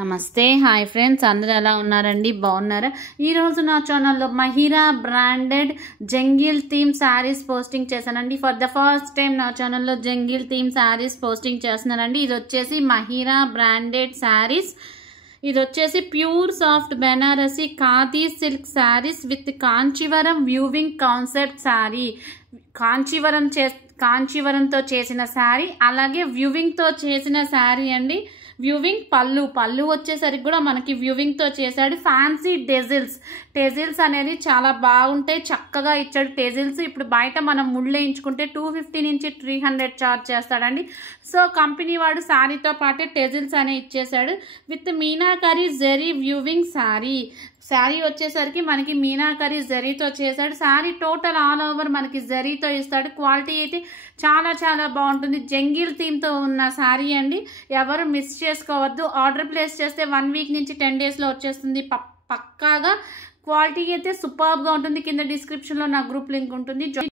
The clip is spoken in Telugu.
నమస్తే హాయ్ ఫ్రెండ్స్, అందరూ ఎలా ఉన్నారండి? బాగున్నారా? ఈరోజు నా ఛానల్లో Mahira branded jungle theme saris posting చేశానండి. ఫర్ ద ఫస్ట్ టైం నా ఛానల్లో జంగిల్ థీమ్ శారీస్ పోస్టింగ్ చేస్తున్నానండి. ఇది వచ్చేసి మహిరా బ్రాండెడ్ శారీస్. ఇది వచ్చేసి pure soft Banarasi khadi silk saris with Kanjeevaram weaving concept sari. కాంచీవరంతో చేసిన శారీ, అలాగే వ్యూవింగ్తో చేసిన శారీ అండి. వ్యూవింగ్ పళ్ళు వచ్చేసరికి కూడా మనకి వ్యూవింగ్తో చేశాడు. ఫ్యాన్సీ టెజిల్స్ అనేది చాలా బాగుంటాయి, చక్కగా ఇచ్చాడు టెజిల్స్. ఇప్పుడు బయట మనం ముళ్ళు వేయించుకుంటే 250 నుంచి 300 ఛార్జ్ చేస్తాడండి. సో కంపెనీ వాడు శారీతో పాటే టెజిల్స్ అనే ఇచ్చేసాడు. విత్ మీనాకరీ జెరీ వ్యూవింగ్ శారీ వచ్చేసరికి మనకి మీనాకరీ జరీతో చేశాడు. శారీ టోటల్ ఆల్ ఓవర్ మనకి జరీతో ఇస్తాడు. క్వాలిటీ అయితే చాలా చాలా బాగుంటుంది. జంగిల్ థీమ్తో ఉన్న శారీ అండి, ఎవరు మిస్ చేసుకోవద్దు. ఆర్డర్ ప్లేస్ చేస్తే 1 వీక్ నుంచి 10 డేస్లో వచ్చేస్తుంది పక్కాగా. క్వాలిటీ అయితే సూపర్గా ఉంటుంది. కింద డిస్క్రిప్షన్లో నా గ్రూప్ లింక్ ఉంటుంది.